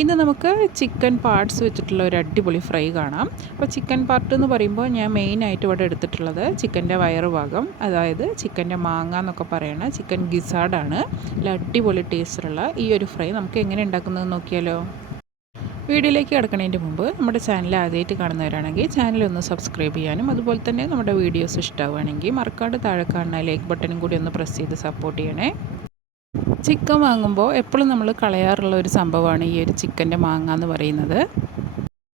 ഇന്ന് നമുക്ക് chicken parts വെച്ചിട്ടുള്ള ഒരു അടിപൊളി ഫ്രൈ കാണാം. അപ്പോൾ ചിക്കൻ പാർട്ട് എന്ന് പറയുമ്പോൾ ഞാൻ മെയിനായിട്ട് ഇവിടെ എടുത്തിട്ടുള്ളത് ചിക്കന്റെ ഭാഗം അതായത് ചിക്കന്റെ മാങ്ങ എന്നൊക്കെ പറയണ ചിക്കൻ ഗിസാഡാണ് നല്ല അടിപൊളി ടേസ്റ്റിലുള്ള ഈ ഒരു ഫ്രൈ നമുക്ക് എങ്ങനെ ഉണ്ടാക്കുന്നത് നോക്കിയാലോ? വീഡിയോയിലേക്ക് കിടക്കുന്നതിന്റെ മുമ്പ് നമ്മുടെ ചാനൽ ആദ്യമായിട്ട് കാണുന്നവരാണെങ്കിൽ ചാനൽ ഒന്ന് സബ്സ്ക്രൈബ് ചെയ്യാനും അതുപോലെ തന്നെ നമ്മുടെ വീഡിയോസ് ഇഷ്ടമാവുകയാണെങ്കിൽ മറക്കാണ്ട് താഴെ കാണുന്ന ലൈക്ക് ബട്ടണും കൂടി ഒന്ന് പ്രസ് ചെയ്ത് സപ്പോർട്ട് ചെയ്യണേ. ചിക്കൻ വാങ്ങുമ്പോൾ എപ്പോഴും നമ്മൾ കളയാറുള്ള ഒരു സംഭവമാണ് ഈ ഒരു ചിക്കന്റെ മാങ്ങ എന്ന് പറയുന്നത്.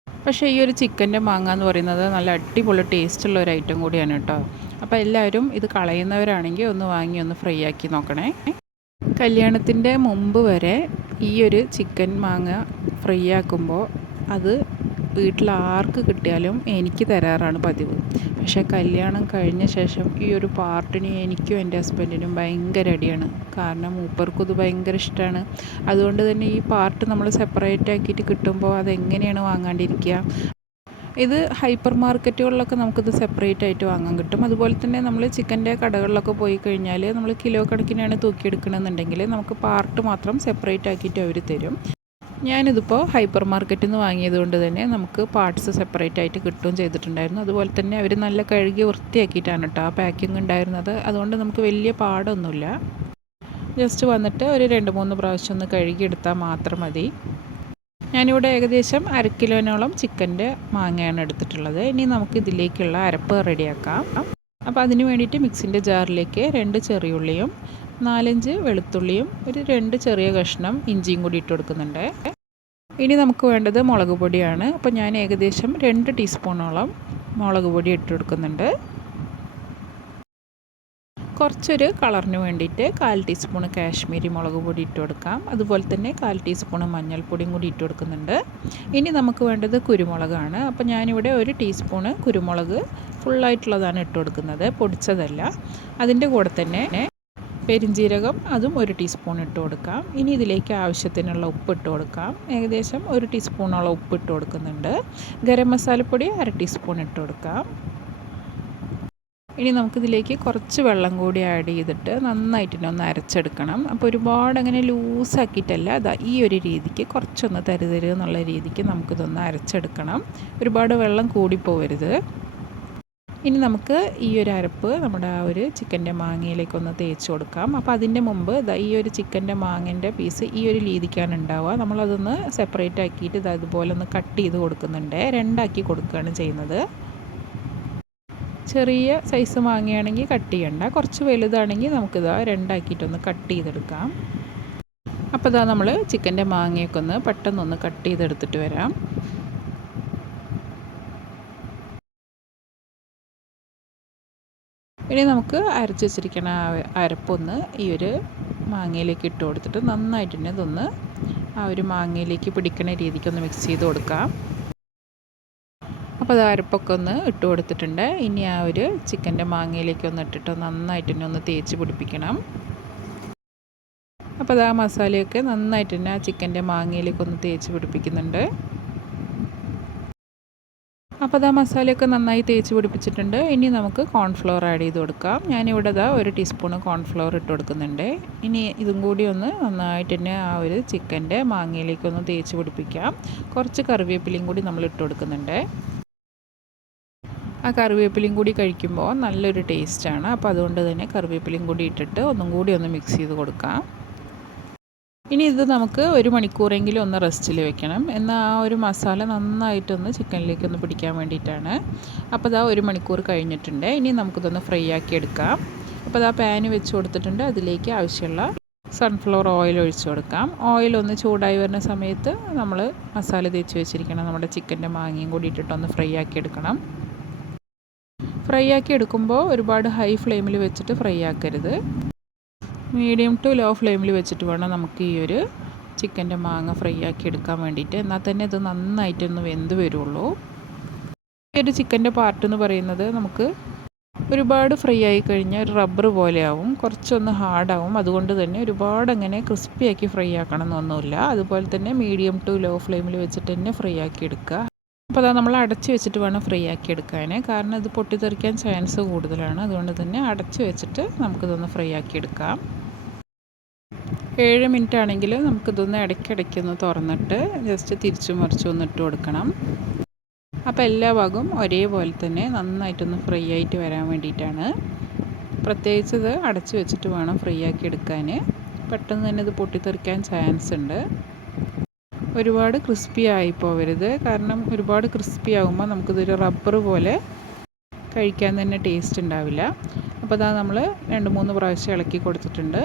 പക്ഷേ ഈ ഒരു ചിക്കന്റെ മാങ്ങ എന്ന് പറയുന്നത് നല്ല അടിപൊളി ടേസ്റ്റുള്ള ഒരു ഐറ്റം കൂടിയാണ് കേട്ടോ. അപ്പോൾ എല്ലാവരും ഇത് കളയുന്നവരാണെങ്കിൽ ഒന്ന് വാങ്ങി ഒന്ന് ഫ്രൈ ആക്കി നോക്കണേ. കല്യാണത്തിന്റെ മുമ്പ് വരെ ഈ ഒരു ചിക്കൻ മാങ്ങ ഫ്രൈ ആക്കുമ്പോൾ അത് വീട്ടിൽ ആർക്ക് കിട്ടിയാലും എനിക്ക് തരാറാണ് പതിവ്. പക്ഷേ കല്യാണം കഴിഞ്ഞ ശേഷം ഈ ഒരു പാർട്ടിന് എനിക്കും എന്റെ ഹസ്ബൻഡിനും ഭയങ്കര അടിയാണ്. കാരണം മൂപ്പർക്കും ഇത് ഭയങ്കര ഇഷ്ടമാണ് അതുകൊണ്ട് തന്നെ ഈ പാർട്ട് നമ്മൾ സെപ്പറേറ്റ് ആക്കിയിട്ട് കിട്ടുമ്പോൾ അതെങ്ങനെയാണ് വാങ്ങാണ്ടിരിക്കുക? ഇത് ഹൈപ്പർ മാർക്കറ്റുകളിലൊക്കെ നമുക്കിത് സെപ്പറേറ്റ് ആയിട്ട് വാങ്ങാൻ കിട്ടും. അതുപോലെ തന്നെ നമ്മൾ ചിക്കന്റെ കടകളിലൊക്കെ പോയി കഴിഞ്ഞാൽ നമ്മൾ കിലോ കണക്കിനാണ് തൂക്കിയെടുക്കണമെന്നുണ്ടെങ്കിൽ നമുക്ക് പാർട്ട് മാത്രം സെപ്പറേറ്റ് ആക്കിയിട്ട് അവർ തരും. ഞാനിതിപ്പോൾ ഹൈപ്പർ മാർക്കറ്റിൽ നിന്ന് വാങ്ങിയത് കൊണ്ട് തന്നെ നമുക്ക് പാർട്സ് സെപ്പറേറ്റ് ആയിട്ട് കിട്ടുകയും ചെയ്തിട്ടുണ്ടായിരുന്നു. അതുപോലെ തന്നെ അവർ നല്ല കഴുകി വൃത്തിയാക്കിയിട്ടാണ് കേട്ടോ ആ പാക്കിംഗ് ഉണ്ടായിരുന്നത്. അതുകൊണ്ട് നമുക്ക് വലിയ പാടൊന്നുമില്ല. ജസ്റ്റ് വന്നിട്ട് ഒരു രണ്ട് മൂന്ന് പ്രാവശ്യം ഒന്ന് കഴുകിയെടുത്താൽ മാത്രം മതി. ഞാനിവിടെ ഏകദേശം അര കിലോനോളം ചിക്കന്റെ മാങ്ങയാണ് എടുത്തിട്ടുള്ളത്. ഇനി നമുക്ക് ഇതിലേക്കുള്ള അരപ്പ് റെഡിയാക്കാം. അപ്പോൾ അതിന് വേണ്ടിയിട്ട് മിക്സിന്റെ ജാറിലേക്ക് രണ്ട് ചെറിയുള്ളിയും നാലഞ്ച് വെളുത്തുള്ളിയും ഒരു രണ്ട് ചെറിയ കഷ്ണം ഇഞ്ചിയും കൂടി ഇട്ട് കൊടുക്കുന്നുണ്ട്. ഇനി നമുക്ക് വേണ്ടത് മുളക് പൊടിയാണ്. അപ്പോൾ ഞാൻ ഏകദേശം രണ്ട് ടീസ്പൂണോളം മുളക് പൊടി ഇട്ട് കൊടുക്കുന്നുണ്ട്. കുറച്ചൊരു കളറിന് വേണ്ടിയിട്ട് കാൽ ടീസ്പൂൺ കാശ്മീരി മുളക് പൊടി ഇട്ട് കൊടുക്കാം. അതുപോലെ തന്നെ കാൽ ടീസ്പൂൺ മഞ്ഞൾപ്പൊടിയും കൂടി ഇട്ട് കൊടുക്കുന്നുണ്ട്. ഇനി നമുക്ക് വേണ്ടത് കുരുമുളകാണ്. അപ്പോൾ ഞാനിവിടെ ഒരു ടീസ്പൂണ് കുരുമുളക് ഫുള്ളായിട്ടുള്ളതാണ് ഇട്ട് കൊടുക്കുന്നത്. പൊടിച്ചതല്ല. അതിന്റെ കൂടെ തന്നെ പെരിഞ്ജീരകം അതും ഒരു ടീസ്പൂൺ ഇട്ട് കൊടുക്കാം. ഇനി ഇതിലേക്ക് ആവശ്യത്തിനുള്ള ഉപ്പ് ഇട്ട് കൊടുക്കാം. ഏകദേശം ഒരു ടീസ്പൂണോളം ഉപ്പ് ഇട്ട് കൊടുക്കുന്നുണ്ട്. ഗരം മസാലപ്പൊടി അര ടീസ്പൂൺ ഇട്ട് കൊടുക്കാം. ഇനി നമുക്കിതിലേക്ക് കുറച്ച് വെള്ളം കൂടി ആഡ് ചെയ്തിട്ട് നന്നായിട്ട് ഒന്ന് അരച്ചെടുക്കണം. അപ്പോൾ ഒരുപാട് അങ്ങനെ ലൂസാക്കിയിട്ടല്ല അതാ ഈ ഒരു രീതിക്ക് കുറച്ചൊന്ന് തരുതരുക എന്നുള്ള രീതിക്ക് നമുക്കിതൊന്ന് അരച്ചെടുക്കണം. ഒരുപാട് വെള്ളം കൂടിപ്പോവരുത് ഇനി നമുക്ക് ഈ ഒരു അരപ്പ് നമ്മുടെ ആ ഒരു ചിക്കന്റെ മാങ്ങയിലേക്കൊന്ന് തേച്ച് കൊടുക്കാം. അപ്പോൾ അതിന്റെ മുമ്പ് ഈ ഒരു ചിക്കന്റെ മാങ്ങന്റെ പീസ് ഈ ഒരു രീതിക്കാണ് ഉണ്ടാവുക. നമ്മളതൊന്ന് സെപ്പറേറ്റ് ആക്കിയിട്ട് ഇത് അതുപോലെ ഒന്ന് കട്ട് ചെയ്ത് കൊടുക്കുന്നുണ്ട്. രണ്ടാക്കി കൊടുക്കുകയാണ് ചെയ്യുന്നത്. ചെറിയ സൈസ് മാങ്ങയാണെങ്കിൽ കട്ട് ചെയ്യണ്ട. കുറച്ച് വലുതാണെങ്കിൽ നമുക്കിതാ രണ്ടാക്കിയിട്ടൊന്ന് കട്ട് ചെയ്തെടുക്കാം. അപ്പോൾ ഇതാ നമ്മൾ ചിക്കന്റെ മാങ്ങയൊക്കെ ഒന്ന് പെട്ടെന്നൊന്ന് കട്ട് ചെയ്തെടുത്തിട്ട് വരാം. ഇനി നമുക്ക് അരച്ച് വെച്ചിരിക്കുന്ന അരപ്പൊന്ന് ഈ ഒരു മാങ്ങയിലേക്ക് ഇട്ട് കൊടുത്തിട്ട് നന്നായിട്ട് തന്നെ ഇതൊന്ന് ആ ഒരു മാങ്ങയിലേക്ക് പിടിക്കുന്ന രീതിക്ക് ഒന്ന് മിക്സ് ചെയ്ത് കൊടുക്കാം. അപ്പോൾ അത് അരപ്പൊക്കെ ഒന്ന് ഇട്ട് കൊടുത്തിട്ടുണ്ട്. ഇനി ആ ഒരു ചിക്കന്റെ മാങ്ങയിലേക്ക് ഒന്ന് ഇട്ടിട്ട് നന്നായിട്ട് തന്നെ ഒന്ന് തേച്ച് പിടിപ്പിക്കണം. അപ്പോൾ അത് ആ മസാലയൊക്കെ നന്നായിട്ട് തന്നെ ആ ചിക്കന്റെ മാങ്ങയിലേക്ക് ഒന്ന് തേച്ച് പിടിപ്പിക്കുന്നുണ്ട്. അപ്പോൾ അതാ മസാലയൊക്കെ നന്നായി തേച്ച് പിടിപ്പിച്ചിട്ടുണ്ട്. ഇനി നമുക്ക് കോൺഫ്ലോർ ആഡ് ചെയ്ത് കൊടുക്കാം. ഞാനിവിടെ ഇതാ ഒരു ടീസ്പൂണ് കോൺഫ്ലോർ ഇട്ട് കൊടുക്കുന്നുണ്ട്. ഇനി ഇതും കൂടി ഒന്ന് നന്നായിട്ട് തന്നെ ആ ഒരു ചിക്കന്റെ മാങ്ങയിലേക്കൊന്ന് തേച്ച് പിടിപ്പിക്കാം. കുറച്ച് കറിവേപ്പിലയും കൂടി നമ്മൾ ഇട്ട് കൊടുക്കുന്നുണ്ട്. ആ കറിവേപ്പിലയും കൂടി കഴിക്കുമ്പോൾ നല്ലൊരു ടേസ്റ്റാണ് അപ്പോൾ അതുകൊണ്ട് തന്നെ കറിവേപ്പിലയും കൂടി ഇട്ടിട്ട് ഒന്നും കൂടി ഒന്ന് മിക്സ് ചെയ്ത് കൊടുക്കാം. ഇനി ഇത് നമുക്ക് ഒരു മണിക്കൂറെങ്കിലും ഒന്ന് റെസ്റ്റിൽ വെക്കണം. എന്നാൽ ആ ഒരു മസാല നന്നായിട്ടൊന്ന് ചിക്കനിലേക്ക് ഒന്ന് പിടിക്കാൻ വേണ്ടിയിട്ടാണ്. അപ്പോൾ ഇതാ ഒരു മണിക്കൂർ കഴിഞ്ഞിട്ടുണ്ട്. ഇനി നമുക്കിതൊന്ന് ഫ്രൈ ആക്കി എടുക്കാം. അപ്പോൾ ഇതാ പാന് വെച്ച് കൊടുത്തിട്ടുണ്ട്. അതിലേക്ക് ആവശ്യമുള്ള സൺഫ്ലവർ ഓയിൽ ഒഴിച്ചു കൊടുക്കാം. ഓയിൽ ഒന്ന് ചൂടായി വരുന്ന സമയത്ത് നമ്മൾ മസാല തേച്ച് വെച്ചിരിക്കണം നമ്മുടെ ചിക്കന്റെ മാങ്ങയും കൂടി ഇട്ടിട്ടൊന്ന് ഫ്രൈ ആക്കി എടുക്കണം. ഫ്രൈ ആക്കി എടുക്കുമ്പോൾ ഒരുപാട് ഹൈ ഫ്ലെയിമിൽ വെച്ചിട്ട് ഫ്രൈ ആക്കരുത്. മീഡിയം ടു ലോ ഫ്ലെയിമിൽ വെച്ചിട്ട് വേണം നമുക്ക് ഈ ഒരു ചിക്കന്റെ മാങ്ങ ഫ്രൈ ആക്കി എടുക്കാൻ വേണ്ടിയിട്ട്. എന്നാൽ തന്നെ ഇത് നന്നായിട്ടൊന്ന് വെന്ത് വരുള്ളൂ. ഈ ഒരു ചിക്കന്റെ പാർട്ട് എന്ന് പറയുന്നത് നമുക്ക് ഒരുപാട് ഫ്രൈ ആയി കഴിഞ്ഞാൽ ഒരു റബ്ബർ പോലെയാവും കുറച്ചൊന്ന് ഹാർഡാവും അതുകൊണ്ട് തന്നെ ഒരുപാട് അങ്ങനെ ക്രിസ്പിയാക്കി ഫ്രൈ ആക്കണം എന്നൊന്നുമില്ല അതുപോലെ തന്നെ മീഡിയം ടു ലോ ഫ്ലെയിമിൽ വെച്ചിട്ട് തന്നെ ഫ്രൈ ആക്കി എടുക്കുക. അപ്പോൾ അത് നമ്മൾ അടച്ച് വെച്ചിട്ട് വേണം ഫ്രീ ആക്കി എടുക്കാൻ. കാരണം ഇത് പൊട്ടിത്തെറിക്കാൻ ചാൻസ് കൂടുതലാണ്. അതുകൊണ്ട് തന്നെ അടച്ച് വെച്ചിട്ട് നമുക്കിതൊന്ന് ഫ്രീ ആക്കി എടുക്കാം. ഏഴ് മിനിറ്റ് ആണെങ്കിൽ നമുക്കിതൊന്ന് ഇടയ്ക്കിടയ്ക്കൊന്ന് തുറന്നിട്ട് ജസ്റ്റ് തിരിച്ചു മറിച്ചു ഒന്ന് ഇട്ട് കൊടുക്കണം. അപ്പോൾ എല്ലാ ഭാഗവും ഒരേപോലെ തന്നെ നന്നായിട്ടൊന്ന് ഫ്രൈ ആയിട്ട് വരാൻ വേണ്ടിയിട്ടാണ്. പ്രത്യേകിച്ച് ഇത് അടച്ചു വെച്ചിട്ട് വേണം ഫ്രൈ ആക്കി എടുക്കാൻ. പെട്ടെന്ന് തന്നെ ഇത് പൊട്ടിത്തെറിക്കാൻ ചാൻസ് ഉണ്ട്. ഒരുപാട് ക്രിസ്പി ആയി പോവരുത്. കാരണം ഒരുപാട് ക്രിസ്പി ആകുമ്പോൾ നമുക്കിതൊരു റബ്ബർ പോലെ കഴിക്കാൻ തന്നെ ടേസ്റ്റ് ഉണ്ടാവില്ല. അപ്പോൾ അതാ നമ്മൾ രണ്ട് മൂന്ന് പ്രാവശ്യം ഇളക്കി കൊടുത്തിട്ടുണ്ട്.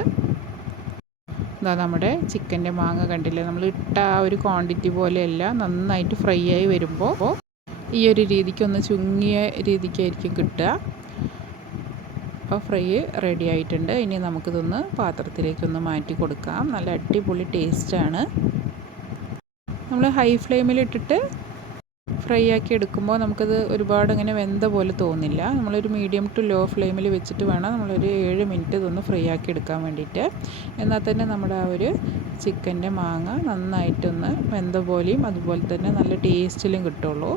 ഇതാ നമ്മുടെ ചിക്കന്റെ മാങ്ങ കണ്ടില്ലേ? നമ്മൾ ഇട്ട ആ ഒരു ക്വാണ്ടിറ്റി പോലെയല്ല നന്നായിട്ട് ഫ്രൈ ആയി വരുമ്പോൾ ഈ ഒരു രീതിക്കൊന്ന് ചുങ്ങിയ രീതിക്കായിരിക്കും കിട്ടുക. അപ്പോൾ ഫ്രൈ റെഡി ആയിട്ടുണ്ട്. ഇനി നമുക്കിതൊന്ന് പാത്രത്തിലേക്കൊന്ന് മാറ്റി കൊടുക്കാം. നല്ല അടിപൊളി ടേസ്റ്റാണ് നമ്മൾ ഹൈ ഫ്ലെയിമിൽ ഇട്ടിട്ട് ഫ്രൈ ആക്കി എടുക്കുമ്പോൾ നമുക്കത് ഒരുപാട് അങ്ങനെ വെന്ത പോലെ തോന്നില്ല. നമ്മളൊരു മീഡിയം ടു ലോ ഫ്ലെയിമിൽ വെച്ചിട്ട് വേണം നമ്മളൊരു ഏഴ് മിനിറ്റ് ഇതൊന്ന് ഫ്രൈ ആക്കി എടുക്കാൻ വേണ്ടിയിട്ട്. എന്നാൽ തന്നെ നമ്മുടെ ആ ഒരു ചിക്കന്റെ മാങ്ങ നന്നായിട്ടൊന്ന് വെന്ത പോലെയും അതുപോലെ തന്നെ നല്ല ടേസ്റ്റിലും കിട്ടുള്ളൂ.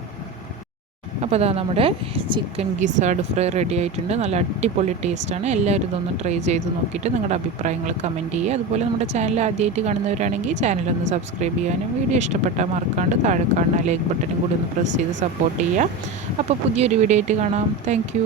അപ്പോൾ അതാ നമ്മുടെ ചിക്കൻ ഗിസാർഡ് ഫ്രൈ റെഡി ആയിട്ടുണ്ട്. നല്ല അടിപൊളി ടേസ്റ്റാണ് എല്ലാവരും ഇതൊന്ന് ട്രൈ ചെയ്ത് നോക്കിയിട്ട് നിങ്ങളുടെ അഭിപ്രായങ്ങൾ കമന്റ് ചെയ്യുക. അതുപോലെ നമ്മുടെ ചാനൽ ആദ്യമായിട്ട് കാണുന്നവരാണെങ്കിൽ ചാനലൊന്ന് സബ്സ്ക്രൈബ് ചെയ്യാനും വീഡിയോ ഇഷ്ടപ്പെട്ടാൽ മറക്കാണ്ട് താഴെ കാണുന്ന ലൈക്ക് ബട്ടനും കൂടി ഒന്ന് പ്രസ് ചെയ്ത് സപ്പോർട്ട് ചെയ്യുക. അപ്പോൾ പുതിയൊരു വീഡിയോ ആയിട്ട് കാണാം. താങ്ക്